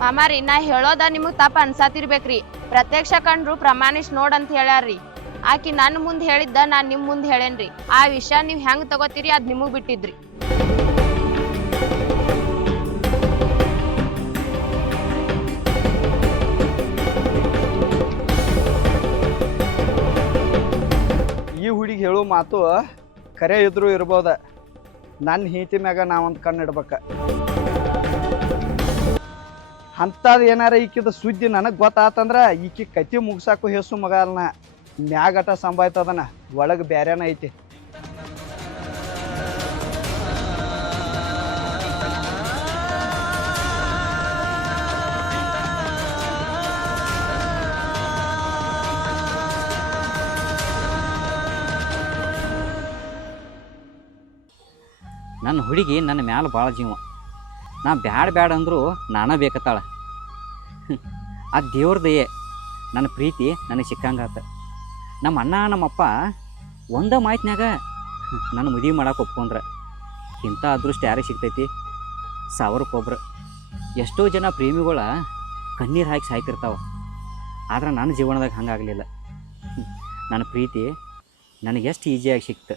ಮಾಮಾರಿ ನಾ ಹೇಳೋದ ನಿಮಗ್ ತಪ್ಪ ಅನ್ಸಾತಿರ್ಬೇಕ್ರಿ. ಪ್ರತ್ಯಕ್ಷ ಕಂಡ್ರು ಪ್ರಮಾಣಿಸ್ ನೋಡ್ ಅಂತ ಹೇಳ್ಯಾರ್ರಿ. ಆಕಿ ನನ್ ಮುಂದ್ ಹೇಳಿದ್ದ ನಾನ್ ನಿಮ್ ಮುಂದ್ ಹೇಳೇನ್ರಿ. ಆ ವಿಷಯ ನೀವ್ ಹೆಂಗ್ ತಗೋತೀರಿ ಅದ್ ನಿಮಗ್ ಬಿಟ್ಟಿದ್ರಿ. ಈ ಹುಡುಗಿ ಹೇಳೋ ಮಾತು ಕರೆ ಇದ್ರು ಇರ್ಬೋದ. ನನ್ನ ಹೆಂಡತಿ ಮ್ಯಾಗ ನಾವೊಂದು ಕಣ್ಣು ಇಡ್ಬೇಕ. ಅಂಥದ್ದು ಏನಾರ ಈಕಿದ ಸುದ್ದಿ ನನಗೆ ಗೊತ್ತಾತಂದ್ರ ಈಕಿ ಕತಿ ಮುಗ್ಸಾಕು ಹೆಸು ಮಗ ಅಲ್ನ. ಮ್ಯಾಗಟ ಸಂಭಾಯ್ತದನ, ಒಳಗೆ ಬ್ಯಾರೇನ ಐತಿ. ನನ್ನ ಹುಡುಗಿ ನನ್ನ ಮ್ಯಾಲ ಭಾಳ ಜೀವ. ನಾ ಬ್ಯಾಡ ಅಂದರೂ ನಾನ ಬೇಕತ್ತಾಳ. ಆ ದೇವ್ರದಯೇ ನನ್ನ ಪ್ರೀತಿ ನನಗೆ ಸಿಕ್ಕಂಗಾತ. ನಮ್ಮ ಅಣ್ಣ ನಮ್ಮಪ್ಪ ಒಂದ ಮಾಹಿತಿನಾಗ ನನ್ನ ಮದುವೆ ಮಾಡಕ್ಕೆ ಒಪ್ಕೊಂಡ್ರೆ ಇಂಥ ಅದೃಷ್ಟ ಯಾರಿಗೆ ಸಿಗ್ತೈತಿ? ಸಾವಿರಕ್ಕೊಬ್ರು. ಎಷ್ಟೋ ಜನ ಪ್ರೇಮಿಗಳ ಕಣ್ಣೀರು ಹಾಕಿ ಸಾಯ್ತಿರ್ತಾವ. ಆದ್ರೆ ನನ್ನ ಜೀವನದಾಗ ಹಂಗಾಗಲಿಲ್ಲ. ನನ್ನ ಪ್ರೀತಿ ನನಗೆ ಎಷ್ಟು ಈಸಿಯಾಗಿ ಸಿಕ್ತು.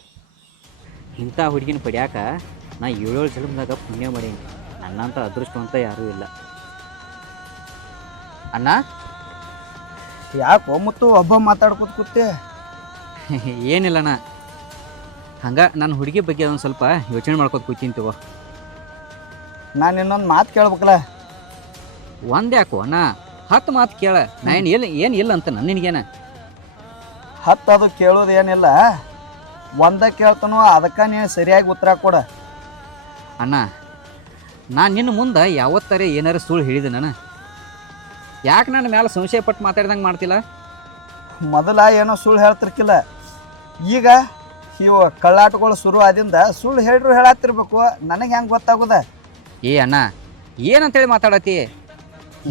ಇಂಥ ಹುಡುಗಿನ ಪಡ್ಯಾಕ ನಾ 7 ಜನ್ಮದಾಗ ಪುಣ್ಯ ಮಾಡೀನಿ. ನನ್ನಂಥ ಅದೃಷ್ಟವಂತ ಯಾರೂ ಇಲ್ಲ. ಅಣ್ಣ ಯಾಕೆ ಮತ್ತು ಒಬ್ಬ ಮಾತಾಡ್ಕೊತ ಕೂತೆ? ಏನಿಲ್ಲಣ್ಣ, ಹಂಗೆ ನನ್ನ ಹುಡುಗಿ ಬಗ್ಗೆ ಒಂದು ಸ್ವಲ್ಪ ಯೋಚನೆ ಮಾಡ್ಕೊತ ಕೂತಿಂತೀವ. ನಾನು ಇನ್ನೊಂದು ಮಾತು ಕೇಳ್ಬೇಕಲ್ಲ. ಒಂದು ಯಾಕೋ ಅಣ್ಣ, 10 ಮಾತು ಕೇಳ. ನಾ ಏನು ಇಲ್ಲ ಅಂತ ನಿನಗೇನ 10 ಅದು ಕೇಳೋದು ಏನಿಲ್ಲ. ಒಂದ ಕೇಳ್ತಾನೋ ಅದಕ್ಕೆ ನೀನು ಸರಿಯಾಗಿ ಉತ್ತರ ಕೊಡ. ಅಣ್ಣ, ನಾನು ನಿನ್ನ ಮುಂದೆ ಯಾವತ್ತಾರೆ ಏನಾರು ಸುಳ್ಳು ಹೇಳಿದೆ ನಾನು? ಯಾಕೆ ನನ್ನ ಮೇಲೆ ಸಂಶಯ ಪಟ್ಟು ಮಾತಾಡ್ದಂಗೆ ಮಾಡ್ತಿಲ್ಲ? ಮೊದಲ ಏನೋ ಸುಳ್ಳು ಹೇಳ್ತಿರ್ಕಿಲ್ಲ. ಈಗ ಇವು ಕಳ್ಳಾಟಗಳು ಶುರು ಆದಿಂದ ಸುಳ್ಳು ಹೇಳ್ರು ಹೇಳತ್ತಿರ್ಬೇಕು. ನನಗೆ ಹೆಂಗೆ ಗೊತ್ತಾಗೋದ? ಏ ಅಣ್ಣ, ಏನಂತೇಳಿ ಮಾತಾಡತ್ತಿ?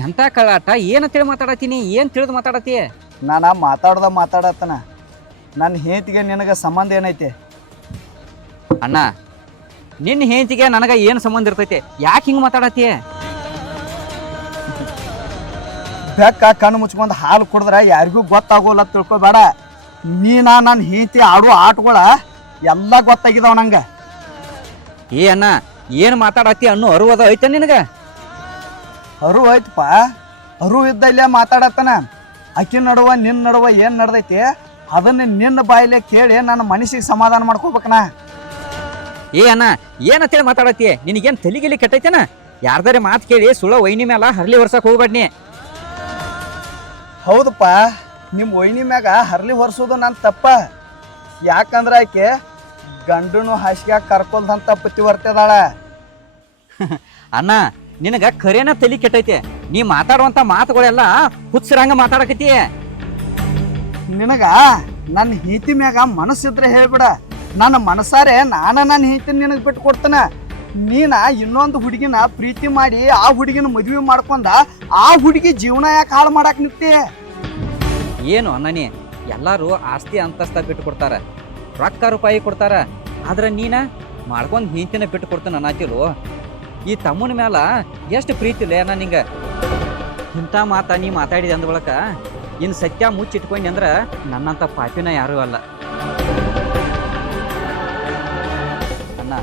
ಎಂಥ ಕಳ್ಳಾಟ ಏನಂತೇಳಿ ಮಾತಾಡತ್ತೀನಿ? ಏನು ತಿಳಿದು ಮಾತಾಡತ್ತಿ? ನಾನು ಮಾತಾಡತ್ತನ. ನನ್ನ ಹೆಂಡತಿಗೆ ನಿನಗೆ ಸಂಬಂಧ ಏನೈತಿ? ಅಣ್ಣ, ನಿನ್ನ ಹೆಂಡತಿಗೆ ನನಗೆ ಏನು ಸಂಬಂಧ ಇರ್ತೈತಿ? ಯಾಕೆ ಹಿಂಗೆ ಮಾತಾಡತ್ತಿ? ಬೆಕ್ಕ ಕಣ್ಣು ಮುಚ್ಕೊಂಡು ಹಾಲು ಕುಡಿದ್ರೆ ಯಾರಿಗೂ ಗೊತ್ತಾಗೋಲ್ಲ ತಿಳ್ಕೊಬೇಡ. ನನ್ನ ಹೆಂಡತಿ ಆಡೋ ಆಟಗಳ ಎಲ್ಲ ಗೊತ್ತಾಗಿದಾವ ನಂಗೆ. ಏ ಅಣ್ಣ, ಏನು ಮಾತಾಡತ್ತಿ ಅನ್ನೋ ಅರುವದ ಐತೆ ನಿನಗೆ? ಅರು ಐತಪ್ಪ. ಅರು ಇದ್ದ ಇಲ್ಲೇ ಮಾತಾಡತ್ತನ. ಅಕ್ಕಿ ನಡುವ ನಿನ್ನ ನಡುವ ಏನು ನಡ್ದೈತಿ ಅದನ್ನ ನಿನ್ನ ಬಾಯಿಲೆ ಕೇಳಿ ನನ್ನ ಮನಸ್ಸಿಗೆ ಸಮಾಧಾನ ಮಾಡ್ಕೋಬೇಕನ. ಏ ಅಣ್ಣ, ಏನಂತೇಳಿ ಮಾತಾಡತ್ತಿ? ನಿನಗೇನು ತಲೆಗಿಲಿ ಕೆಟ್ಟೈತೇನ? ಯಾರ್ದಾರೆ ಮಾತು ಕೇಳಿ ಸುಳ್ಳ ವೈನಿ ಮ್ಯಾಲ ಹರ್ಲಿ ಹೊರ್ಸಕ್ಕೆ ಹೋಗ್ಬೇಡ್ನಿ. ಹೌದಪ್ಪ, ನಿಮ್ಮ ವೈನಿ ಮ್ಯಾಗ ಹರ್ಲಿ ಹೊರ್ಸೋದು ನನ್ನ ತಪ್ಪ. ಯಾಕಂದ್ರೆ ಆಕೆ ಗಂಡನು ಹಾಸಿಗೆ ಕರ್ಕೊಲ್ದಂತ ಪತಿವರ್ತಿದಾಳ. ಅಣ್ಣ, ನಿನಗೆ ಖರೇನ ತಲೆ ಕೆಟ್ಟೈತೆ. ನೀ ಮಾತಾಡುವಂಥ ಮಾತುಗಳೆಲ್ಲ ಹುಚ್ಚರಂಗ ಮಾತಾಡಕತ್ತಿ. ನಿನಗ ನನ್ನ ಹೆಂಡತಿ ಮ್ಯಾಗ ಮನಸ್ಸಿದ್ರೆ ಹೇಳ್ಬಿಡ. ನನ್ನ ಮನಸಾರೆ ನನ್ನ ಹೆಂಡತಿ ನಿನಗೆ ಬಿಟ್ಟು ಕೊಡ್ತಾನ. ನೀನ ಇನ್ನೊಂದು ಹುಡುಗಿನ ಪ್ರೀತಿ ಮಾಡಿ ಆ ಹುಡುಗಿನ ಮದುವೆ ಮಾಡ್ಕೊಂಡ ಆ ಹುಡುಗಿ ಜೀವನ ಯಾಕೆ ಹಾಳು ಮಾಡಾಕ್ ನಿಂತಿ? ಏನು ಅಣ್ಣನಿ, ಎಲ್ಲರೂ ಆಸ್ತಿ ಅಂತಸ್ತ ಬಿಟ್ಟು ಕೊಡ್ತಾರ, ರೊಕ್ಕ ರೂಪಾಯಿ ಕೊಡ್ತಾರ. ಆದ್ರೆ ನೀನ ಮಾಡ್ಕೊಂಡು ಹೆಂಡತಿನ ಬಿಟ್ಟು ಕೊಡ್ತಾನ ಅನ್ನತಿರು. ಈ ತಮ್ಮನ ಮ್ಯಾಲ ಎಷ್ಟು ಪ್ರೀತಿ ಇಲ್ಲ ಅಣ್ಣ ನಿಂಗೆ. ಇಂಥ ಮಾತ ನೀ ಮಾತಾಡಿದ ಅಂದ ಬಳಕ ಇನ್ನು ಸತ್ಯ ಮುಚ್ಚಿಟ್ಕೊಂಡಿ ಅಂದ್ರೆ ನನ್ನಂಥ ಪಾಪಿನ ಯಾರೂ ಅಲ್ಲ ಅಣ್ಣ.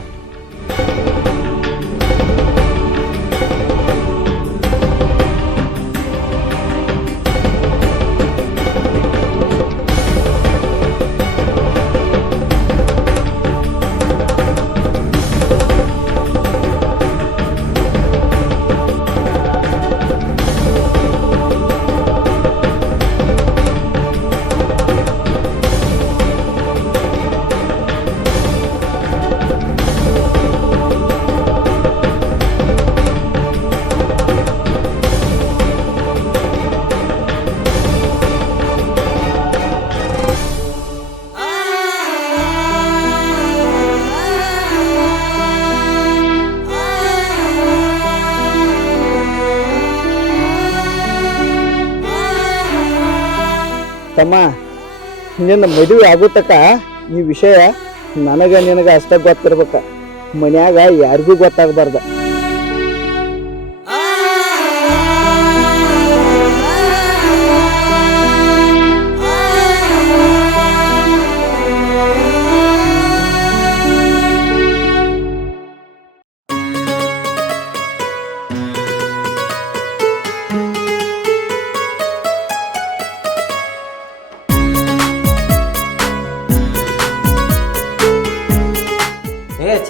ತಮ್ಮ, ನಿನ್ನ ಮದುವೆ ಆಗುತ್ತಕ ಈ ವಿಷಯ ನನಗೆ ನಿನಗೆ ಅಷ್ಟೇ ಗೊತ್ತಿರ್ಬೇಕ. ಮನ್ಯಾಗ ಯಾರಿಗೂ ಗೊತ್ತಾಗಬಾರ್ದ.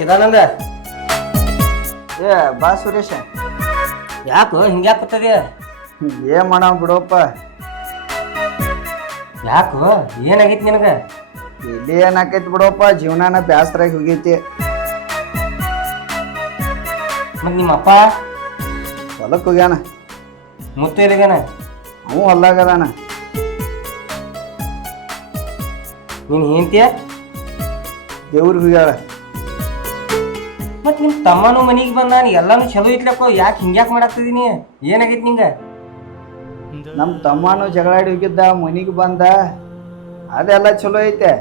ಚಿದಾನಂದ ಏ ಬಾ ಸುರೇಶ. ಯಾಕೋ ಹಿಂಗ್ಯಾಕತ್ತದೆ? ಏನ್ ಮಾಡಾವ ಬಿಡೋಪ್ಪ. ಯಾಕೋ ಏನಾಗೈತಿ ನಿನಗ? ಇಲ್ಲಿ ಏನಾಕೈತಿ ಬಿಡೋಪ್ಪ, ಜೀವನಾನ ಬ್ಯಾಸರಾಗಿ ಹೋಗೈತಿ. ಮತ್ ನಿಮ್ಮ ಅಪ್ಪ ಹೊಲಕ್ಕೆ ಹೋಗ್ಯಾನ. ಮುತ್ತು ಎಲ್ಲಿಗನ? ಅವು ಹೊಲ್ದಾಗದಾನ. ನೀನ್ ಹೆಂಡ್ತಿಯ? ದೇವ್ರಿಗೆ ಹೋಗ್ಯಾಳ. ಮತ್ ನಿಮ್ ತಮ್ಮನೂ ಮನಿಗೆ ಬಂದಾನ, ಎಲ್ಲಾನು ಚಲೋ ಐತ್ಲಕ್ಕೋ, ಯಾಕೆ ಹಿಂಗ್ಯಾಕ್ ಮಾಡಾಕ್ತಿದೀನಿ? ಏನಾಗೈತಿ ನಿಂಗ? ನಮ್ಮ ತಮ್ಮನು ಜಗಳಾಡಿ ಹೋಗಿದ್ದ, ಮನಿಗೆ ಬಂದ, ಅದೆಲ್ಲ ಚಲೋ ಐತೆ.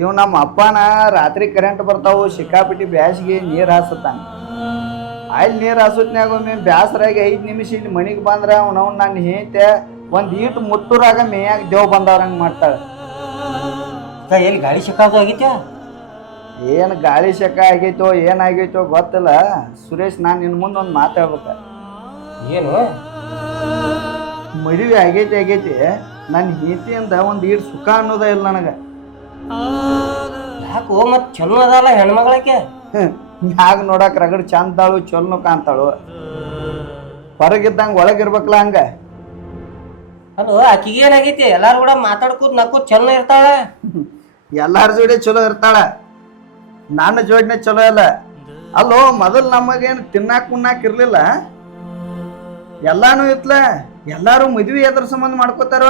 ಇವ್ ನಮ್ಮ ಅಪ್ಪನ ರಾತ್ರಿ ಕರೆಂಟ್ ಬರ್ತಾವು, ಸಿಕ್ಕಾಪಿಟ್ಟಿ ಬ್ಯಾಸಿಗೆ ನೀರ್ ಹಾಸತ್ತಾನ. ಅಲ್ಲಿ ನೀರ್ ಹಾಸತ್ನ್ಯಾಗ ಒಮ್ಮೆ ಬ್ಯಾಸರಾಗಿ 5 ನಿಮಿಷ ಇಲ್ಲಿ ಮನಿಗೆ ಬಂದ್ರ ಅವ್ನವ್ ನನ್ನ ಹೇಂತೆ ಒಂದ್ ಈಟ್ ಮುಟ್ಟೂರಾಗ ಮೇಯಾಗ ದೇವ್ ಬಂದವ್ರಂಗ ಮಾಡ್ತಾಳ. ಎಲ್ಲಿ ಗಾಳಿ ಸಿಕ್ಕಾದು ಆಗೈತ್ಯಾ? ಏನ್ ಗಾಳಿ ಶಕ ಆಗೈತೋ ಏನಾಗೈತೋ ಗೊತ್ತಿಲ್ಲ ಸುರೇಶ್. ನಾನ್ ನಿನ್ ಮುಂದೆ ಒಂದು ಮಾತು ಹೇಳ್ಬೇಕ. ಏನು? ಮದುವೆ ಆಗೈತಿ ನನ್ನ ಹೆಂಡತಿಯಿಂದ ಒಂದ್ ಈಟ್ ಸುಖ ಅನ್ನೋದ ಇಲ್ಲ ನನಗ. ಯಾಕೋ ಮತ್ ಚಲೋ ಅದಲ್ಲ ಹೆಣ್ಮಗಳಕ್ಕೆ? ಮ್ಯಾಗ ನೋಡಕ್ ರಗಡ್ ಚಂದಾಳು, ಚಲೋನು ಕಾಣ್ತಾಳು. ಹೊರಗಿದ್ದಂಗ ಒಳಗಿರ್ಬೇಕಲ್ಲ ಹಂಗ. ಅದು ಆಕಿಗೆ ಏನಾಗೈತಿ? ಎಲ್ಲಾರು ಕೂಡ ಮಾತಾಡ್ಕೋದ್ ನಕ್ಕೋದ್ ಚಲೋ ಇರ್ತಾಳ. ಎಲ್ಲಾರ ಜೋಡಿ ಚಲೋ ಇರ್ತಾಳ, ನನ್ನ ಜೋಡಿನೇ ಚಲೋ ಇಲ್ಲ. ಅಲ್ಲೋ ಮೊದಲ್ ನಮಗೇನು ತಿನ್ನಾಕ್ ಮುನ್ನಾಕ್ ಇರ್ಲಿಲ್ಲ, ಎಲ್ಲಾನು ಇತ್ಲ. ಎಲ್ಲಾರು ಮದ್ವಿ ಎದ್ರ ಸಂಬಂಧ ಮಾಡ್ಕೋತಾರ.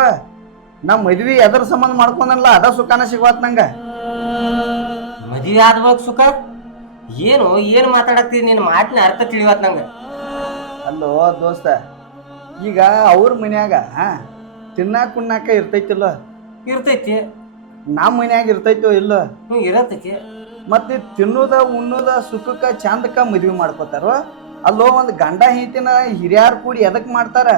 ನಾ ಮದ್ವಿ ಎದ್ರ ಸಂಬಂಧ ಮಾಡ್ಕೊಂಡಲ್ಲ, ಅದ ಸುಖಾನ ಸಿಗ್ವಾತ್ ನಂಗ. ಮದ್ವಿ ಆದ್ವಾಗ ಸುಖ? ಏನು ಮಾತಾಡಕ್ತಿದ್? ನಿನ್ ಮಾತಿನ ಅರ್ಥ ತಿಳಿವತ್ ನಂಗ. ಅಲ್ಲೋ ದೋಸ್ತ, ಈಗ ಅವ್ರ ಮನ್ಯಾಗ ತಿನ್ನಾಕ್ ಉಣ್ಣಾಕ ಇರ್ತೈತಿಲ್ಲ? ಇರ್ತೈತಿ. ನಮ್ಮ ಮನ್ಯಾಗ ಇರ್ತೈತೋ ಇಲ್ಲ? ಇರತೈತಿ. ಮತ್ತೆ ತಿನ್ನೋದ ಉಣ್ಣೋದ ಸುಖಕ್ಕ ಚಂದಕ್ಕ ಮದ್ವಿ ಮಾಡ್ಕೋತಾರ. ಅಲ್ಲೋ ಒಂದ್ ಗಂಡ ಹೆಂಡತಿನ ಹಿರಿಯಾರ್ ಕೂಡಿ ಎದಕ್ ಮಾಡ್ತಾರ?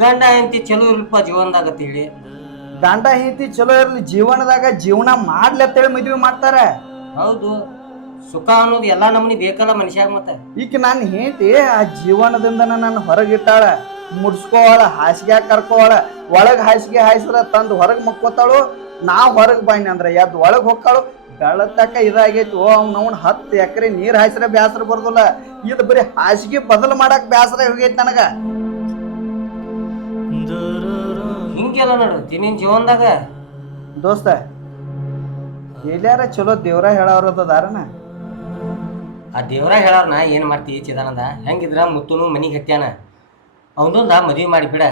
ಗಂಡ ಹೆಂಡತಿ ಚಲೋ ಇರ್ಲಪ್ಪ ಜೀವನದಾಗ ತಿಳಿ. ಗಂಡ ಹೆಂಡತಿ ಚಲೋ ಇರ್ಲಿ, ಜೀವನದಾಗ ಜೀವನ ಮಾಡ್ಲಿ ಅಂತೇಳಿ ಮದ್ವಿ ಮಾಡ್ತಾರ. ಹೌದು, ಸುಖ ಅನ್ನೋದು ಎಲ್ಲಾ ನಮ್ನಿ ಬೇಕಲ್ಲ ಮನುಷ್ಯಾಗ. ಮತ್ತೆ ಈಗ ನಾನು ಹೆಂಡತಿ ಆ ಜೀವನದಿಂದ ನನ್ನ ಹೊರಗಿಟ್ಟಾಳ, ಮುಡ್ಸ್ಕೋವಾಳ, ಹಾಸಿಗೆ ಕರ್ಕೋವಾಳ. ಒಳಗ್ ಹಾಸಿಗೆ ಹಾಯಿಸ್ರ ತಂದು ಹೊರಗ್ ಮಕ್ಕೋತಾಳು. ನಾ ಹೊರಗ್ ಬಾಯ್ನಿ ಅಂದ್ರ ಎದ್ ಒಳಗ್ ಹೊಕ್ಕಾಳು. ಬೆಳತಕ್ಕ ಇದಾಗೈತಿ. ಅವ್ನವ್ನ 10 ಎಕರೆ ನೀರ್ ಹಾಯಿಸ್ರ ಬ್ಯಾಸರ ಬರ್ದಲ್ಲ, ಇದು ಬರೀ ಹಾಸಿಗೆ ಬದಲು ಮಾಡಕ್ ಬ್ಯಾಸರ ಹೋಗೈತಿ ನನಗ. ಹಿಂಗೆಲ್ಲ ನೋಡ್ತಿ ನಿನ್ ಜೀವನದಾಗ? ದೋಸ್ತ, ಎಲ್ಲಾರ ಚಲೋ ದೇವ್ರ ಹೇಳವ್ರದಾರನ? ಆ ದೇವ್ರ ಹೇಳೋರ್ನ ಏನ್ ಮಾಡ್ತಿ ಚಿದಾನಂದ? ಹೆಂಗಿದ್ರ ಮುತ್ತುನು ಮನಿಗೆ ಹತ್ಯಾನ, ಅವನೊಂದ ಮದ್ವಿ ಮಾಡಿಬಿಡ.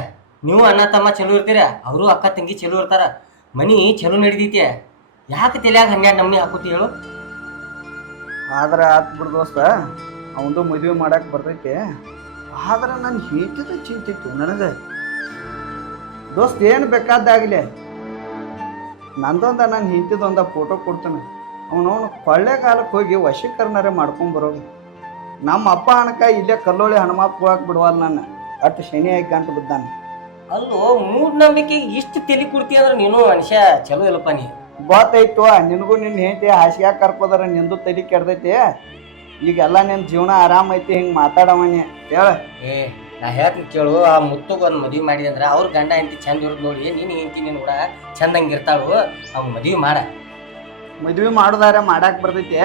ನೀವು ಅಣ್ಣ ತಮ್ಮ ಚಲೋ ಇರ್ತೀರ, ಅವರು ಅಕ್ಕ ತಂಗಿ ಚಲೋ ಇರ್ತಾರ, ಮನಿ ಚಲೋ ನಡಿದೈತಿ. ಯಾಕೆ ತಲೆಯಾಗ 12 ನಮ್ನಿ ಹಾಕುತ್ತಿ ಹೇಳು? ಆದ್ರ ಆತ್ ಬಿಡು ದೋಸ್ತ, ಅವಂದು ಮದ್ವಿ ಮಾಡಕ್ ಬರ್ತೈತಿ. ಆದ್ರ ನನ್ ಹೆಂಡತಿದ ಚಿಂತಿತ್ತು ನನಗ. ದೋಸ್ತ ಏನು ಬೇಕಾದಾಗ್ಲಿ, ನಂದೊಂದ ನನ್ನ ಹೆಂಡತಿದೊಂದ ಫೋಟೋ ಕೊಡ್ತಾನೆ. ಅವನವನು ಕೊಳ್ಳೆ ಕಾಲಕ್ಕೆ ಹೋಗಿ ವಶೀಕರಣರೇ ಮಾಡ್ಕೊಂಡ್ ಬರೋದು. ನಮ್ಮ ಅಪ್ಪ ಅಣಕ ಇಲ್ಲೇ ಕಲ್ಲೋಳಿ ಹನುಮಪ್ಪ ಹೋಗಕ್ ಬಿಡುವಲ್ಲ ನನ್ನ. ಅಟ್ಟು ಶನಿ ಆಗಿ ಗಂಟು ಬಿದ್ದಾನ. ಅಲ್ಲೋ ಮೂಢನಂಬಿಕೆ ಇಷ್ಟು ತಲೆ ಕೊಡ್ತಿ ಅಂದ್ರೆ ನೀನು ಮನುಷ್ಯ ಚಲೋ ಇಲ್ಲಪ್ಪ. ನೀ ಗೊತ್ತೈತು, ನಿನಗೂ ನಿನ್ನ ಹೆಂಡತಿ ಹಾಸಿಗೆ ಕರ್ಕೋದಾರ, ನಿಂದು ತಲೆ ಕೆಡ್ದೈತಿ. ಈಗೆಲ್ಲ ನಿನ್ನ ಜೀವನ ಆರಾಮ ಐತಿ, ಹಿಂಗೆ ಮಾತಾಡವನಿ ಹೇಳ. ನಾ ಹೇಳ್ತೀನಿ ಕೇಳು, ಆ ಮುತ್ತುಗ ಒಂದು ಮದುವೆ ಮಾಡಿದೆ ಅಂದ್ರೆ ಅವ್ರ ಗಂಡ ಹೆಂಡತಿ ಚಂದ ಇರೋದು ನೋಡಿ ನೀನು ಹೆಂಡತಿ ನೀನು ಕೂಡ ಚಂದಂಗಿರ್ತಾಳು. ಅವ್ನು ಮದುವೆ ಮಾಡ. ಮದ್ವಿ ಮಾಡೋದಾರ ಮಾಡಾಕ್ ಬರ್ತೈತಿ.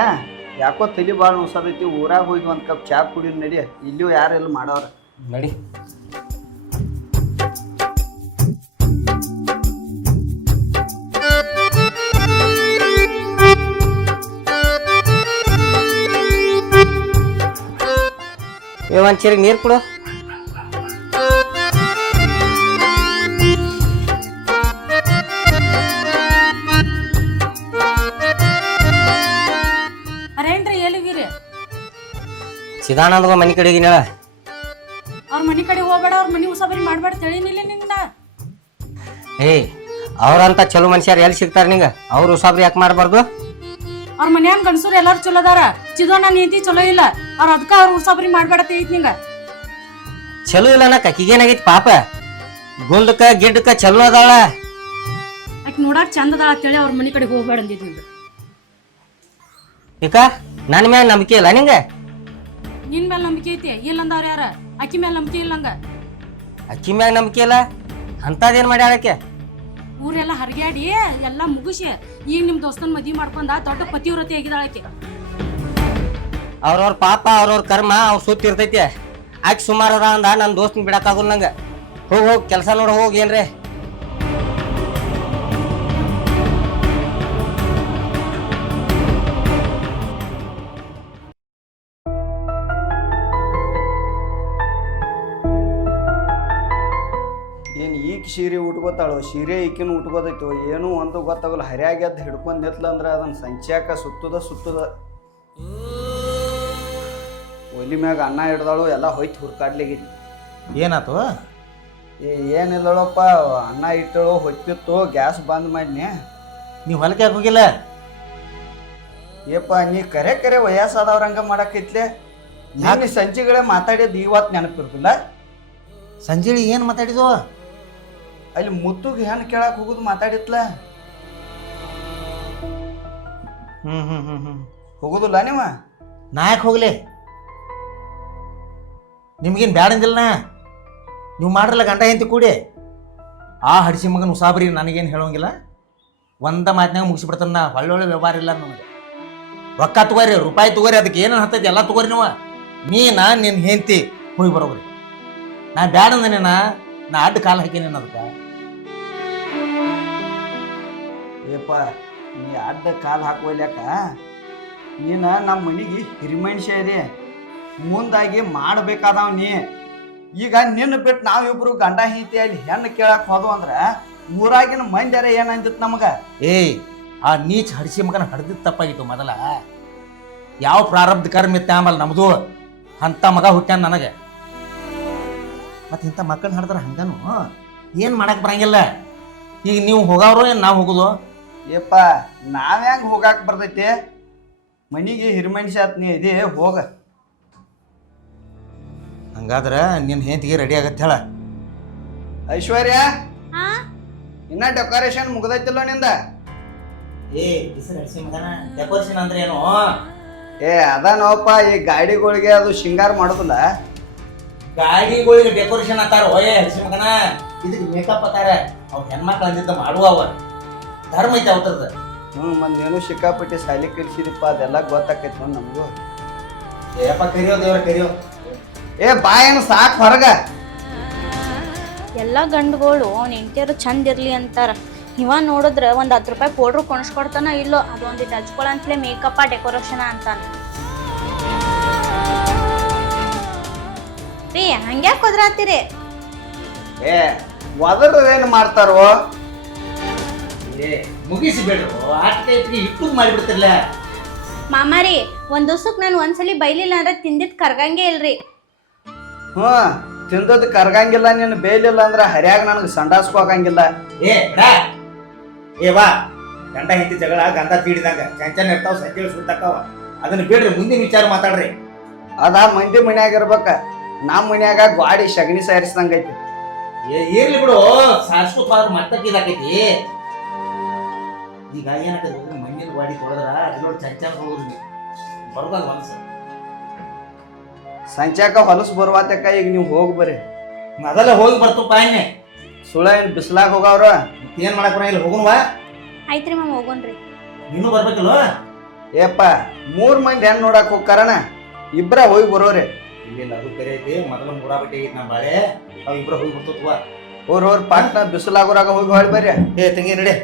ಯಾಕೋ ತಲೆ ಭಾಳ ನುಸದೈತಿ. ಊರಾಗ ಹೋಗಿ ಒಂದು ಕಪ್ ಚಾ ಕುಡಿ ನಡಿ, ಇಲ್ಲಿಯೂ ಯಾರೆಲ್ಲ ಮಾಡೋರ ನಡಿ. ಒಂದ್ ಚೇರಿ ನೀರು ಕೊಡು. ಚಿದಾನಂದ ಮನಿ ಕಡೆ ಹೋಗಿನ. ಅವ್ರ ಮನಿ ಕಡೆ ಹೋಗ್ಬೇಡ, ಅವ್ರ ಮನಿ ಉಸಾಬರಿ ಮಾಡ್ಬೇಡ ತಿಳಿನಿಲ್ಲ ನಿಂದ. ಅವ್ರಂತ ಚಲೋ ಮನುಷ್ಯರು ಎಲ್ಲಿ ಸಿಗ್ತಾರ ನಿಂಗ? ಅವ್ರ ಉಸಾಬರಿ ಯಾಕೆ ಮಾಡ್ಬಾರ್ದು? ಅವ್ರ ಮನ್ಯಾನ ಗಂಡಸರು ಎಲ್ಲಾರು ಚಲೋ ಅದಾರ. ಚಿದೋ ನನ್ನ ನೀತಿ ಚಲೋ ಇಲ್ಲ, ಅವ್ರ ಅದಕ್ಕ ಅವ್ರ ಉಸಾಬರಿ ಮಾಡ್ಬೇಡ ತಿಳಿತ್ ನಿಂಗ. ಚಲೋ ಇಲ್ಲ ನಾ ಕಕ್ಕಿಗೇನಾಗೈತಿ ಪಾಪ? ಗುಂಡಕ್ಕ ಗಿಡ್ಡಕ್ಕ ಚಲೋ ಅದಾಳ. ಆಕಿ ನೋಡಾಕ್ ಚಂದ ಅದಾಳ ಅಂತೇಳಿ ಅವ್ರ ಮನಿ ಕಡೆ ಹೋಗ್ಬೇಡ ಅಂದಿದ್ ನಿಂಗ. ಈಗ ನನ್ನ ಮ್ಯಾಲ ನಂಬಿಕೆ ಇಲ್ಲ ನಿಂಗ? ನಿನ್ ಮೇಲೆ ನಂಬಿಕೆ ಐತಿ ಇಲ್ಲಂದವ್ರ ಯಾರ? ಅಕ್ಕಿ ಮೇಲೆ ನಂಬಿಕೆ ಇಲ್ಲಂಗ. ಅಕ್ಕಿ ಮ್ಯಾಗ ನಂಬಿಕೆ ಇಲ್ಲ ಅಂತದೇನ್ ಮಾಡ್ಯಾಳಕ್ಕೆ? ಊರೆಲ್ಲ ಹರಿಗ್ಯಾಡಿ ಎಲ್ಲಾ ಮುಗಿಸಿ ಈಗ ನಿಮ್ ದೋಸ್ತನ್ ಮದ್ವಿ ಮಾಡ್ಕೊಂಡ ದೊಡ್ಡ ಪತಿವ್ರತಿ ಆಗಿದಾಳಕ್ಕೆ. ಅವ್ರವ್ರ ಪಾಪ ಅವ್ರವ್ರ ಕರ್ಮ ಅವ್ರ ಸುತ್ತ ಇರ್ತೈತಿ. ಆಕೆ ಸುಮಾರು ಅದ ಅಂದ ನನ್ನ ದೋಸ್ತನ ಬಿಡಕ್ಕಾಗಲ್ಲ ನಂಗೆ. ಹೋಗಿ ಕೆಲಸ ನೋಡಿ ಹೋಗಿ ಏನ್ರಿ. ಏನು ಈಗ ಸೀರೆ ಉಟ್ಕೋತಾಳು, ಸೀರೆ ಈಕಿನ ಉಟ್ಕೋತೈತು, ಏನೂ ಒಂದು ಗೊತ್ತಾಗಲ್ಲ. ಹರ್ಯಾಗ ಎದ್ದು ಹಿಡ್ಕೊಂಡು ನಿತ್ಲ ಅಂದ್ರೆ ಅದನ್ನ ಸಂಚ್ಯಾಕ ಸುತ್ತದ ಒಲಿ ಮ್ಯಾಗ ಅನ್ನ ಹಿಡ್ದಾಳು, ಎಲ್ಲ ಹೊಯ್ತು ಹುರ್ಕಾಡ್ಲಿಗೈತಿ. ಏನಾತು? ಏನಿಲ್ಲಳಪ್ಪ, ಅನ್ನ ಇಟ್ಟಳು, ಹೊತ್ತಿತ್ತು, ಗ್ಯಾಸ್ ಬಂದ್ ಮಾಡಿನಿ. ನೀವು ಹೊಲಕ್ಕೆ ಯಾಕೆ ಹೋಗಿಲ್ಲ? ಏಪ್ಪ ನೀ ಕರೆ ವಯಸ್ಸಾದವ್ರಂಗ ಮಾಡಕೈತ್ಲೆ. ನಾನು ಸಂಜೆಗಳೇ ಮಾತಾಡಿದ್ದು ಇವತ್ತು ನೆನಪಿರ್ತಿಲ್ಲ. ಸಂಜೆಳಿ ಏನು ಮಾತಾಡಿದ್ವು? ಅಲ್ಲಿ ಮುತ್ತುಗೆ ಹೆಣ್ಣು ಕೇಳಕ್ಕೆ ಹೋಗುದು ಮಾತಾಡಿತ್ಲ. ಹೋಗುದಿಲ್ಲ ನೀವ? ನಾ ಯಾಕೆ ಹೋಗ್ಲಿ? ನಿಮ್ಗೇನು ಬ್ಯಾಡಂದಿಲ್ಲ. ನೀವು ಮಾಡ್ರಲ್ಲ ಗಂಡ ಹೆಂಡತಿ ಕೂಡಿ. ಆ ಹಡಿಸಿ ಮಗನ ಉಸಾಬರಿ ನನಗೇನು ಹೇಳೋಂಗಿಲ್ಲ. ಒಂದ ಮಾತಿನಾಗ ಮುಗಿಸ್ಬಿಡ್ತಾನೆ. ನಾ ಒಳ್ಳೊಳ್ಳೆ ವ್ಯವಹಾರ ಇಲ್ಲ ನಮಗೆ. ರೊಕ್ಕ ತಗೋರಿ, ರೂಪಾಯಿ ತಗೋರಿ, ಅದಕ್ಕೆ ಏನೇನು ಹತ್ತೈತಿ ಎಲ್ಲ ತಗೋರಿ ನೀವು. ನಿನ್ನ ಹೆಂಡತಿ ಹೋಗಿ ಬರೋಬ್ರಿ. ನಾ ಬ್ಯಾಡಂದನೆ, ನಾ ಅಡ್ಡ ಕಾಲು ಹಾಕೀನಿ ಅದಕ್ಕೆ. ಏಪ್ಪ ನೀ ಅಡ್ಡ ಕಾಲು ಹಾಕುವಲ್ಯಾಕ? ನೀನು ನಮ್ಮ ಮನೆಗೆ ಹಿರಿಮನುಷ್ಯ ಇದೆ, ಮುಂದಾಗಿ ಮಾಡಬೇಕಾದವ್ ನೀ. ಈಗ ನಿನ್ನ ಬಿಟ್ಟು ನಾವಿಬ್ರು ಗಂಡ ಹೆಂಡತಿ ಅಲ್ಲಿ ಹೆಣ್ಣು ಕೇಳಕ್ಕೆ ಹೋದ್ವು ಅಂದ್ರೆ ಊರಾಗಿನ ಮಂದ್ಯಾರ ಏನಂದಿತ್ತು ನಮಗೆ? ಏಯ್, ಆ ನೀಚ ಹಡಿಸಿ ಮಗನ ಹಡ್ದಿದ್ದು ತಪ್ಪಾಗಿತ್ತು ಮೊದಲ. ಯಾವ ಪ್ರಾರಬ್ಧ ಕರ್ಮ ಇತ್ತ ಆಮೇಲೆ ನಮ್ದು. ಅಂಥ ಮಗ ಹುಟ್ಟ್ಯಾನ ನನಗೆ. ಮತ್ತು ಇಂಥ ಮಕ್ಕಳನ್ನ ಹಡ್ದಾರ ಹಂಗನು ಏನು ಮಾಡಕ್ಕೆ ಬರಂಗಿಲ್ಲ. ಈಗ ನೀವು ಹೋಗವ್ರು ಏನು ನಾವು ಹೋಗೋದು? ಏಪ್ಪ ನಾವ್ಯಾಂಗ ಹೋಗಾಕ್ ಬರ್ತೈತಿ? ಮನಿಗೆ ಹಿರಿಮನುಷ್ಯ ಆತ್, ನೀ ಇದೇ ಹೋಗ. ಹಂಗಾದ್ರೆ ನಿನ್ನ ಹೆಂಡತಿಗೆ ರೆಡಿ ಆಗತ್ತೆ ಹೇಳ. ಐಶ್ವರ್ಯ, ಇನ್ನ ಡೆಕೋರೇಷನ್ ಮುಗ್ದೈತಿಲ್ಲ ನಿಂದ? ಡೆಕೋರೇಷನ್ ಅಂದ್ರೆ ಏನು? ಅದಾನೋಪ್ಪ, ಈ ಗಾಡಿಗಳಿಗೆ ಅದು ಶೃಂಗಾರ ಮಾಡೋದಿಲ್ಲ. ಗಾಡಿಗಳಿಗೆ ಡೆಕೋರೇಷನ್ ಅಂತಾರ. ಹಸಿ ಮಗನ ಇದಕ್ಕೆ ಮೇಕಪ್ ಅಂತಾರ. ಅವ್ರು ಹೆಣ್ಮಕ್ಳು ಅಂದಿದ್ದ ಮಾಡುವ ಧರ್ಮ ಐತೆ ಅವತ್ತದ. ಮಂದೇನು ಸಿಕ್ಕಾಪಟ್ಟಿ ಸಾಲಿ ಕಲಿಸಿದಪ್ಪ, ಅದೆಲ್ಲ ಗೊತ್ತಾಕೈತಿ ನಮಗೂ. ಏಪ್ಪ ಕರಿಯೋ ದೇವ್ರ ಕರಿಯೋ. ಬಾಯೇನು ಸಾಕು ಹೊರಗ. ಎಲ್ಲ ಗಂಡುಗಳು ಅವ್ನ ಹೆಂಡತಿಯರು ಚಂದ ಇರ್ಲಿ ಅಂತಾರ. ಇವ ನೋಡಿದ್ರೆ ಒಂದು 10 ರೂಪಾಯಿ ಪೌಡ್ರು ಕೊಣಿಸ್ಕೊಡ್ತಾನ ಇಲ್ಲೋ, ಅದೊಂದಿಟ್ಟು ಹಚ್ಕೊಳಂತಲೇ ಮೇಕಪ್ಪ ಡೆಕೋರೇಷನ್ ಅಂತಾನ. ರೀ ಹಂಗ್ಯಾಕೆ ಒದ್ರಾತೀರಿ? ಒದರ್ದೇನು ಮಾಡ್ತಾರೋ? ಮುಗಿಸಿ ಬೇಡ್ರು, ಆಟಿಕೆ ಇಟ್ಟಿಗೆ ಇಟ್ಟು ಮಾಡಿಬಿಡ್ತಿರ್ಲ. ಮಾಮಾರಿ, ಒಂದ್ ದಿವ್ಸಕ್ಕೆ ನಾನು ಒಂದ್ಸಲಿ ಬೈಲಿಲ್ಲ ಅಂದ್ರೆ ತಿಂದಿದ್ ಕರ್ಗಂಗೆ ಇಲ್ರಿ. ತಿಂದದ್ ಕರ್ಗಂಗಿಲ್ಲ, ನೀನು ಬೇಯಲಿಲ್ಲ ಅಂದ್ರೆ ಹರ್ಯಾಗ ನನಗೆ ಸಂಡಾಸ್ಕೋಗಂಗಿಲ್ಲ. ವಾ ಗಂಡ ಹೆಂಡತಿ ಜಗಳ ಗಂಧ ತೀಡಿದಂಗ ಚಂಚನ ಇರ್ತಾವ, ಸಂಜೆ ಸುತ್ತಾಕವ. ಅದನ್ನ ಬಿಡ್ರಿ, ಮುಂದಿನ ವಿಚಾರ ಮಾತಾಡ್ರಿ. ಅದ ಮಂದಿ ಮನ್ಯಾಗ ಇರ್ಬೇಕ, ನಮ್ಮ ಮನ್ಯಾಗ ಗಾಡಿ ಸಗಣಿ ಸಾರಿಸ್ದಂಗ ಐತಿ. ಇರ್ಲಿ ಬಿಡು, ಸಾರ್ಸ್ಕೊತ ಮತ್ತಕ್ಕೆ ಇದಾಕೈತಿ. ಈಗ ಏನಾಗ್ತದೆ ಮಣ್ಣಿನ ಗಾಡಿ ತೊಳೆದ್ರ ಅದ್ರೊಳಗೆ ಚಂಚನ ಹೋಗ್ರಿ ಬರೋದಲ್ಲ ಮನಸ್ಸು. ಸಂಚಾಕ ಹೊಲಸು ಬರುವಾತಕ್ಕ. ಈಗ ನೀವು ಹೋಗಿ ಬರ್ರಿ. ಅದೆಲ್ಲ ಹೋಗಿ ಬರ್ತಪ್ಪ. ಇನ್ನೆ ಸುಳ ಏನು ಬಿಸ್ಲಾಗ ಹೋಗವ್ರ? ಏನ್ ಮಾಡಕ್ ಬರಂಗಿಲ್ಲ, ಹೋಗುಣವಾ? ಆಯ್ತ್ರಿ ಮಾಮ, ಹೋಗೋಣ್ರಿ. ನೀನು ಬರ್ಬೇಕಲ್ವ? ಏಪ್ಪ 3 ಮಂದಿ ಹೆಣ್ಣು ನೋಡಕ್ ಹೋಗ್ತಾರಣ, ಇಬ್ರ ಹೋಗಿ ಬರೋರಿ. ಇಲ್ಲ ಅದು ಕರೆ ಐತಿ. ಮೊದಲು ಮೂಡಾಬಟ್ಟಿ ಐತಿ ನಮ್ಮ ಬಾಳೆ, ಅವ್ ಇಬ್ರ ಹೋಗಿ ಬರ್ತತ್ವ. ಹೋರ್ ಪಾಟ್ನ ಬಿಸಿಲಾಗೋರಾಗ ಹೋಗಿ ಹೊಳಿ ಬರ್ರಿ. ತಂಗಿ ನಡೆ.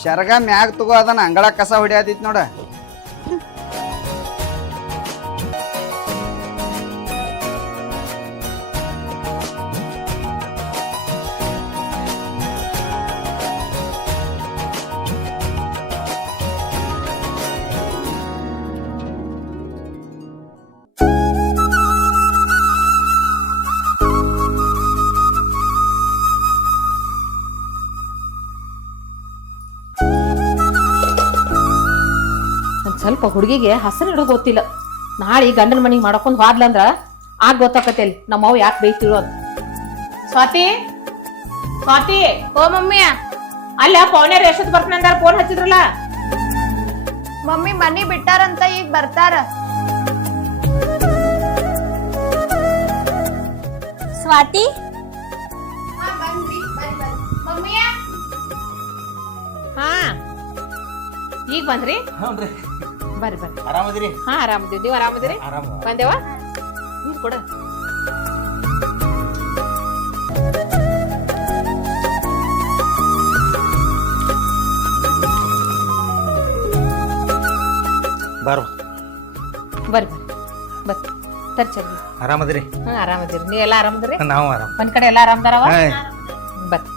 ಶರ್ಗ ಮ್ಯಾಗ ತಗೋ, ಅದನ್ನ ಅಂಗಳ ಕಸ ಹೊಡಿಯಾದೈತಿ ನೋಡ. ಸ್ವಲ್ಪ ಹುಡುಗಿಗೆ ಹಸರು ಇಡೋದು ಗೊತ್ತಿಲ್ಲ. ನಾಳೆ ಗಂಡನ ಮನೆಗೆ ಮಾಡ್ಕೊಂಡು ಹೋದ್ಲಂದ್ರ ಆಗ ಗೊತ್ತಾಕತಿ ಅಲ್ಲಿ ನಮ್ಮವ್ ಯಾಕೆ ಬೈತಿಳು ಅಂತ. ಸ್ವಾತಿ, ಸ್ವಾತಿ, ಓ ಮಮ್ಮಿ, ಅಲ್ಲ ಪೌನ್ಯಾರ ಎಷ್ಟೊತ್ತು ಬರ್ತಾನಂದಾರ ಫೋನ್ ಹಚ್ಚಿದ್ರಲ್ಲ? ಮಮ್ಮಿ ಮನಿ ಬಿಟ್ಟಾರಂತ ಈಗ ಬರ್ತಾರ. ಸ್ವಾತಿ ಹಾ ಈಗ ಬಂದ್ರಿ ಹ್ಞೂ ಬರ್ರಿ ಬರ್ರಿ ಆರಾಮದಿರಿ ಹಾ ಆರಾಮದಿರಿ ನೀವು ಆರಾಮದಿರಿ ಆರಾಮ ಬಂದೇವ ನೀರ್ ಕೊಡ ಬಾರ ಬರ್ರಿ ಬರ್ರಿ ತರ್ಚರಿ ಆರಾಮದಿರಿ ಹಾ ಆರಾಮದಿರಿ ನೀವ್ ಎಲ್ಲಾ ಆರಾಮದಿರಿ ನಾವು ಆರಾಮ ಒಂದ್ ಕಡೆ ಎಲ್ಲಾ ಆರಾಮದಾರವ ಹಾ. ಬರ್ರಿ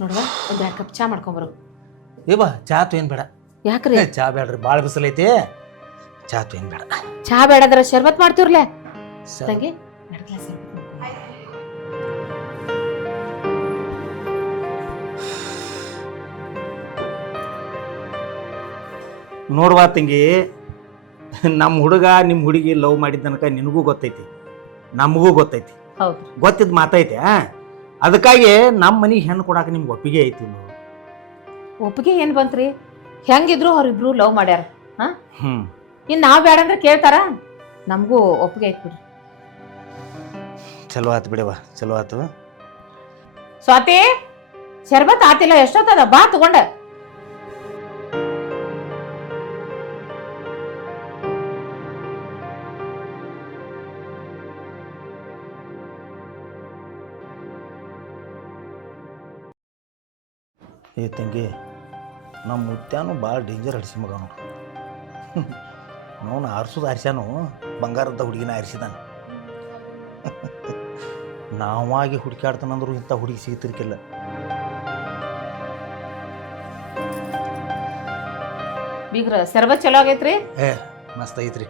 ನೋಡುವ ಒಂದ್ 2 ಕಪ್ ಚಾ ಮಾಡ್ಕೊಂಬರು ಏ ಬಾ ಚಾ ತು ಏನ್ ಬೇಡ ಯಾಕ್ರಿ ಚಾ ಬೇಡ್ರಿ ಭಾಳ ಬಿಸಿಲೈತಿ ಚಾ ತು ಏನ್ ಬೇಡ ಚಾ ಬೇಡದ್ರ ಶರ್ಬತ್ ಮಾಡ್ತೀವ್ರಲ್ಲ ಸ- ತಂಗಿ 2 ಗ್ಲಾಸ್ ಶರ್ಬತ್ ಮಾಡ್ಕೊಂಬ. ನೋಡ್ವಾ ತಂಗಿ ನಮ್ಮ ಹುಡುಗ ನಿಮ್ಮ ಹುಡುಗಿ ಲವ್ ಮಾಡಿದ ತನಕ ನಿನಗೂ ಗೊತ್ತೈತಿ ನಮಗೂ ಗೊತ್ತೈತಿ ಹೌದ್ರಿ ಗೊತ್ತಿದ್ ಮಾತೈತೆ ಅದಕ್ಕಾಗಿ ನಮ್ಮ ಮನೆಗೆ ಹೆಣ್ಣು ಕೊಡಾಕ ನಿಮ್ಗೆ ಒಪ್ಪಿಗೆ ಐತಿ ನಾವು ಒಪ್ಪಿಗೆ ಏನ್ ಬಂತ್ರಿ ಹೆಂಗಿದ್ರು ಅವ್ರಿಬ್ರು ಲವ್ ಮಾಡ್ಯಾರ ಹಾ ಹ್ಮ್ ಇನ್ ನಾವ್ ಬೇಡ ಅಂದ್ರೆ ಕೇಳ್ತಾರ ನಮಗೂ ಒಪ್ಪಿಗೆ ಐತಿ ಬಿಡ್ರಿ ಚಲೋ ಆತು ಬಿಡವ ಚಲೋ ಆತು ಸ್ವಾತಿ ಶರ್ಬತ್ ಆತಿಲ್ಲ ಎಷ್ಟೊತ್ತದ ಬಾ ತಗೊಂಡ ಏ ತಂಗಿ ನಮ್ಮ ಮುತ್ಯಾನು ಭಾಳ ಡೇಂಜರ್ ಹಡಿಸಿ ಮಗ ನೋನು ಆರಿಸೋದು ಆರಿಸ್ಯಾನು ಬಂಗಾರದ ಹುಡುಗಿನ ಆರಿಸಿದಾನ ನಾವಾಗಿ ಹುಡುಕಾಡ್ತಾನಂದ್ರು ಇಂಥ ಹುಡುಗಿ ಸಿಗ್ತಿರ್ಕಿಲ್ಲ ಬೀಗ್ರ ಶರ್ಬತ್ ಚಲೋ ಆಗೈತ್ರಿ ಏ ಮಸ್ತ್ ಐತ್ರಿ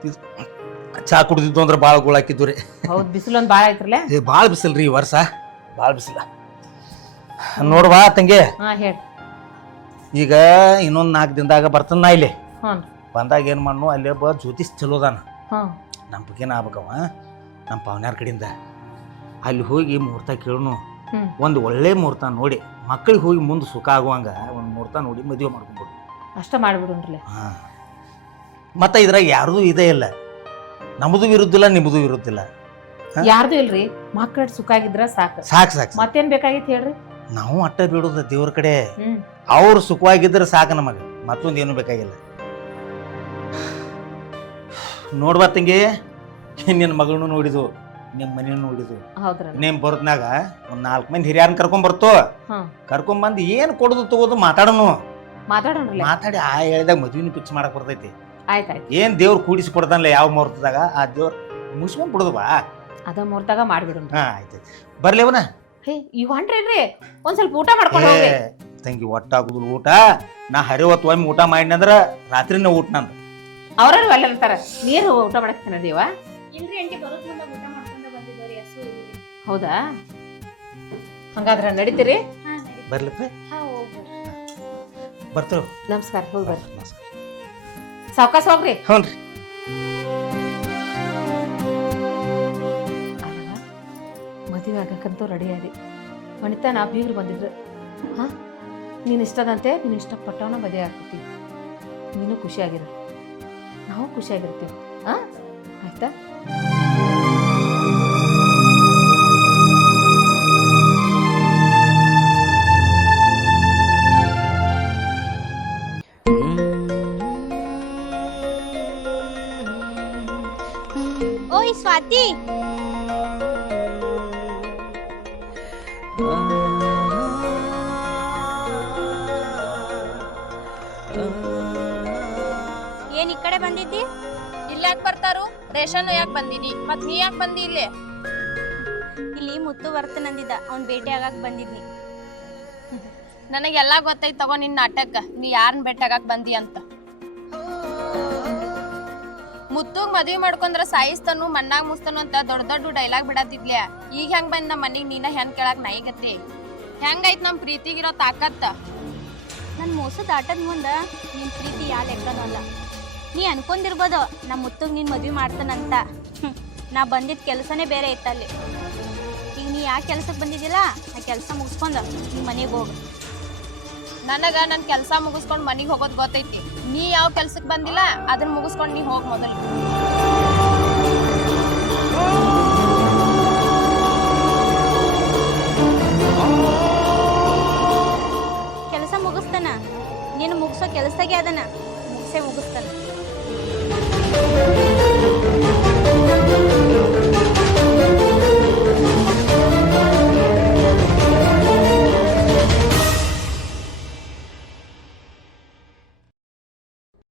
ಇದು ಚಾ ಕುಡ್ದಿದ್ದು ಅಂದ್ರೆ ಭಾಳ ಗುಳಾಕಿದ್ದು ರೀ ಹೌದ್ ಬಿಸಿಲೊಂದ್ ಬಾಳ ಐತ್ರಲ್ಲ ಏ ಭಾಳ ಬಿಸಿಲ್ರಿ ಈ ವರ್ಷ ಭಾಳ ಬಿಸಿಲ ನೋಡ್ವಾ ತಂಗಿ ಹಾ ಹೇಳಿ ಈಗ ಇನ್ನೊಂದು 4 ದಿನದಾಗ ಬರ್ತನ ನಾ ಇಲ್ಲಿ ಹ್ಞೂ ಬಂದಾಗ ಏನು ಮಾಡ್ನು ಅಲ್ಲಿ ಒಬ್ಬ ಜ್ಯೋತಿಷ್ ಚಲೋದಾನ ಹ್ಞೂ ನಮ್ಮ ಬಗ್ಗೆನ ಆಗ್ಬೇಕವ ನಮ್ಮ ಪಾವನ್ಯಾರ ಕಡೆಯಿಂದ ಅಲ್ಲಿ ಹೋಗಿ ಮುಹೂರ್ತ ಕೇಳೋನು ಹ್ಮ್. ಒಂದು ಒಳ್ಳೆ ಮುಹೂರ್ತ ನೋಡಿ ಮಕ್ಕಳಿಗೆ ಹೋಗಿ ಮುಂದೆ ಸುಖ ಆಗುವಂಗ ಒಂದು ಮುಹೂರ್ತ ನೋಡಿ ಮದುವೆ ಮಾಡ್ಕೊಂಡ್ಬಿಡು ಅಷ್ಟ ಮಾಡ್ಬಿಡುನ್ರಲ್ಲ ಹಾಂ ಮತ್ತು ಇದ್ರಾಗ ಯಾರ್ದು ಇದೇ ಇಲ್ಲ ನಮ್ಮದು ವಿರುದ್ಧ ಇಲ್ಲ ನಿಮ್ಮದು ವಿರುದ್ಧ ಇಲ್ಲ ಯಾರ್ದು ಇಲ್ರಿ ಮಕ್ಕಳ ಸುಖ ಆಗಿದ್ರ ಸಾಕು ಸಾಕು ಸಾಕು ಮತ್ತೇನ್ ಬೇಕಾಗಿತ್ತು ಹೇಳ್ರಿ ನಾವು ಅಟ್ಟ ಬಿಡೋದು ದೇವ್ರ ಕಡೆ ಹ್ಮ್ ಅವ್ರು ಸುಖವಾಗಿದ್ರೆ ಸಾಕು ನಮಗೆ ಮತ್ತೊಂದು ಏನು ಬೇಕಾಗಿಲ್ಲ ನೋಡ್ಬಾ ತಂಗಿ ನಿನ್ನ ಮಗಳನ್ನೂ ನೋಡಿದ್ವು ನಿಮ್ಮ ಮನೆಯನ್ನು ನೋಡಿದ್ವು ಹೌದ್ರಲ್ಲ ನೇಮ್ ಬರೋದ್ನಾಗ ಒಂದು 4 ಮಂದಿ ಹಿರಿಯರನ್ನ ಕರ್ಕೊಂಬರ್ತೋ ಹ್ಮ್ ಕರ್ಕೊಂಬಂದು ಏನು ಕೊಡೋದು ತಗೋದು ಮಾತಾಡೋನು ಮಾತಾಡೋಣ್ರಲ್ಲ ಮಾತಾಡಿ ಆ ಹೇಳಿದಾಗ ಮದುವೆನ ಫಿಕ್ಸ್ ಮಾಡಕ್ ಬರ್ತೈತಿ ಆಯ್ತಾಯ್ತು ಏನು ದೇವ್ರು ಕೂಡಿಸಿ ಕೊಡ್ತಾನಲ್ಲ ಯಾವ ಮುಹೂರ್ತದಾಗ ಆ ದೇವ್ರು ಮುಗಿಸ್ಕೊಂಡ್ ಬಿಡೋದು ಬಾ ಅದ ಮುಹೂರ್ತಾಗ ಮಾಡ್ಬಿಡುನ್ರಿ ಹಾಂ ಆಯ್ತು ಬರ್ಲೇವನ ಹೇ ಇವ್ ಹೊಂಟ್ರೇನ್ರಿ ಒಂದ್ ಸ್ವಲ್ಪ ಊಟ ಮಾಡ್ಕೊಂಡು ಹೋಗ್ರಿ ತಂಗಿ ಒಟ್ಟಾಗುದಿಲ್ಲ ಊಟ ನಾ ಹರಿವತ್ತು ಒಮ್ಮೆ ಊಟ ಮಾಡಿನಂದ್ರ ರಾತ್ರಿನ ಊಟ ನಂದು ಅವ್ರವ್ರು ಅಲ್ಲ ಅಂತಾರ ನೀರು ಊಟ ಮಾಡಕ್ತೀನ ದೇವ ಇಲ್ರಿ ಆಂಟಿ ಬರೋದ್ ಮುಂದೆ ಊಟ ಮಾಡ್ಕೊಂಡು ಬಂದಿದ್ದವ್ರಿ ಹಸು ಇಲ್ರಿ. ಹೌದಾ ಹಂಗಾದ್ರ ನಡೀತೀರಿ ಹಾ ನಡಿ. ಬರ್ಲಪ್ಪ ಹಾ ಹೋಗ್ರಿ. ಬರ್ತೇವೆ ನಮಸ್ಕಾರ ಹೋಗಿ ಬರ್ರಿ ಸಾವ್ಕಾಸ ಹೋಗ್ರಿ ಹ್ಞೂ ರೀ ಅಲ್ಲವ ಮದುವೆ ಆಗಕ್ಕಂತೂ ರೆಡಿ ಆದಿ ಮಣಿತಾನ ಬೀಗ್ರು ಬಂದಿದ್ರು ಹಾ ನೀನು ಇಷ್ಟದಂತೆ ನೀನು ಇಷ್ಟಪಟ್ಟವನ ಮದುವೆ ಆಗ್ತೀವಿ ನೀನು ಖುಷಿಯಾಗಿರು ನಾವು ಖುಷಿಯಾಗಿರ್ತೀವಿ ಹಾ ಆಯ್ತಾ ಓಯ್ ಸ್ವಾತಿ ಏನ್ ಈ ಕಡೆ ಬಂದಿದ್ದಿ? ಇಲ್ಲ ಯಾಕೆ ಬರ್ತಾರು ರೇಷನ್ ಯಾಕೆ ಬಂದಿನಿ ಮತ್ ನೀ ಯಾಕೆ ಬಂದಿ ಇಲ್ಲಿ ಇಲ್ಲಿ ಮುತ್ತು ಬರ್ತಾನಂದಿದ್ದ ಅವ್ನ್ ಭೇಟಿ ಆಗಾಕ್ ಬಂದಿದ್ನಿ. ನನಗೆಲ್ಲ ಗೊತ್ತೈತ್ ತಗೋ ನಿನ್ ನಾಟಕ ನೀ ಯಾರನ್ನ ಬೆಟ್ಟಾಗಕ್ ಬಂದಿ ಅಂತ ಮುತ್ತುಗ್ ಮದ್ವಿ ಮಾಡ್ಕೊಂಡ್ರ ಸಾಯಿಸ್ತಾನು ಮಣ್ಣಾಗ ಮುಸ್ತನು ಅಂತ ದೊಡ್ಡ ದೊಡ್ಡ ಡೈಲಾಗ್ ಬಿಡತ್ತಿದ್ಲ್ಯಾ ಈಗ ಹೆಂಗ್ ಬಂದ್ ನಮ್ಮ ಮನಿಗ್ ನೀನ ಹೆಣ್ ಕೇಳಾಕ್ ನಾಯಿಗತ್ತಿ ಹೆಂಗೈತ್ ನಮ್ ಪ್ರೀತಿಗಿರೋ ತಾಕತ್ತ ನನ್ ಮೋಸದ ಆಟದ ಮುಂದ ನಿನ್ ಪ್ರೀತಿ ಯಾ ಲೆಕ್ಕನೂ ಅಲ್ಲ. ನೀ ಅನ್ಕೊಂಡಿರ್ಬೋದು ನಮ್ಮ ಮುತ್ತುಗ್ ನೀನ್ ಮದ್ವಿ ಮಾಡ್ತಾನಂತ. ನಾ ಬಂದಿದ್ ಕೆಲ್ಸನೇ ಬೇರೆ ಇತ್ತಲ್ಲಿ. ಈಗ ನೀ ಯಾ ಕೆಲ್ಸಕ್ಕೆ ಬಂದಿದ್ದಿಲ್ಲ ಆ ಕೆಲಸ ಮುಗಿಸ್ಕೊಂಡ ನೀ ಮನೆಗೆ ಹೋಗ. ನನಗ ನನ್ ಕೆಲ್ಸ ಮುಗಿಸ್ಕೊಂಡ್ ಮನಿಗ್ ಹೋಗೋದ್ ಗೊತ್ತೈತಿ ನೀ ಯಾವ ಕೆಲ್ಸಕ್ ಬಂದಿಲ್ಲ ಅದನ್ನ ಮುಗಿಸ್ಕೊಂಡ್ ನೀ ಹೋಗ್ ಮೊದಲು ನೀನು ಮುಗಿಸೋ ಕೆಲಸದಾಗೆ ಅದನ್ನ ಮುಗಿಸೇ ಮುಗಿಸ್ತಾನೆ.